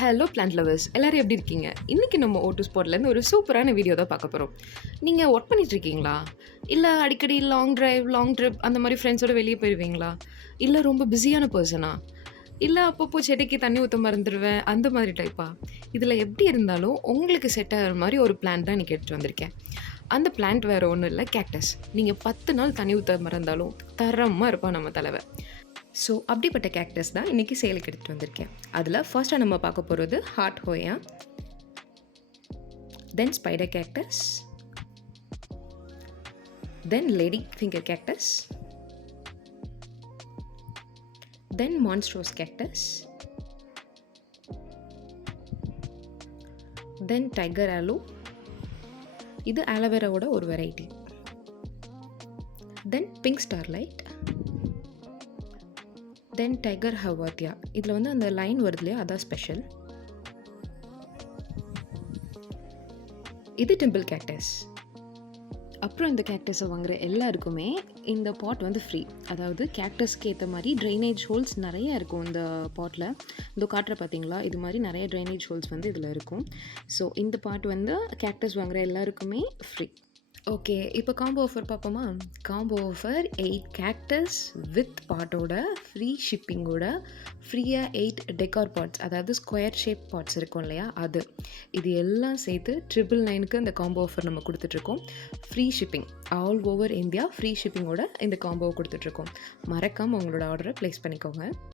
Hello plant lovers எல்லாரும் எப்படி இருக்கீங்க? இன்றைக்கி நம்ம ஓட்டு ஸ்பாட்லேருந்து ஒரு சூப்பரான வீடியோ தான் பார்க்க போகிறோம். நீங்கள் ஒர்க் பண்ணிகிட்ருக்கீங்களா? இல்லை அடிக்கடி லாங் டிரைவ், லாங் ட்ரிப் அந்த மாதிரி ஃப்ரெண்ட்ஸோடு வெளியே போயிடுவீங்களா? இல்லை ரொம்ப பிஸியான பர்சனா? இல்லை அப்பப்போ செடிக்கு தண்ணி ஊற்ற மறந்துடுவேன் அந்த மாதிரி டைப்பா? இதில் எப்படி இருந்தாலும் உங்களுக்கு செட் ஆகிற மாதிரி ஒரு பிளான்ட் தான் இன்றைக்கி எடுத்துகிட்டு வந்திருக்கேன். அந்த பிளான்ட் வேறு ஒன்றும் இல்லை, கேக்டஸ். நீங்கள் 10 நாள் தண்ணி ஊற்ற மறந்தாலும் தரமாக இருப்பான் நம்ம தலைவர். ஸோ அப்படிப்பட்ட கேக்டஸ் தான் இன்றைக்கி சேலுக்கு எடுத்துகிட்டு வந்திருக்கேன். அதில் ஃபர்ஸ்ட்டாக நம்ம பார்க்க போகிறது ஹார்ட் ஹோயா, தென் ஸ்பைடர் கேக்டஸ், தென் லேடி ஃபிங்கர் கேக்டஸ், தென் மான்ஸ்ட்ரோஸ் கேக்டஸ், தென் டைகர் ஆலோ, இது ஆலோவேராவோட ஒரு வெரைட்டி, தென் பிங்க் ஸ்டார்லைட், தென் டைகர் ஹவாத்தியா. இதில் வந்து அந்த லைன் வருது இல்லையா, அதான் ஸ்பெஷல். இது டெம்பிள் கேக்டஸ். அப்புறம் இந்த கேக்டஸை வாங்குகிற எல்லாருக்குமே இந்த பாட் வந்து ஃப்ரீ. அதாவது கேக்டஸ்க்கு ஏற்ற மாதிரி ட்ரைனேஜ் ஹோல்ஸ் நிறைய இருக்கும் இந்த பாட்டில். இதோ காட்டுற பார்த்தீங்களா, இது மாதிரி நிறைய ட்ரைனேஜ் ஹோல்ஸ் வந்து இதில் இருக்கும். ஸோ இந்த பாட் வந்து கேக்டஸ் வாங்குகிற எல்லாருக்குமே ஃப்ரீ. ஓகே, இப்போ காம்போ ஆஃபர் பார்ப்போமா? காம்போ ஆஃபர் 8 கேக்டஸ் வித் பாட்டோட ஃப்ரீ ஷிப்பிங்கோட ஃப்ரீயாக 8 டெக்கார் பாட்ஸ், அதாவது ஸ்கொயர் ஷேப் பாட்ஸ் இருக்கும் இல்லையா, அது இது எல்லாம் சேர்த்து 999க்கு இந்த காம்போ ஆஃபர் நம்ம கொடுத்துட்ருக்கோம். Free shipping all over India, free ஷிப்பிங்கோட இந்த காம்போவை கொடுத்துட்ருக்கோம். மறக்காமல் உங்களோட ஆர்டரை ப்ளேஸ் பண்ணிக்கோங்க.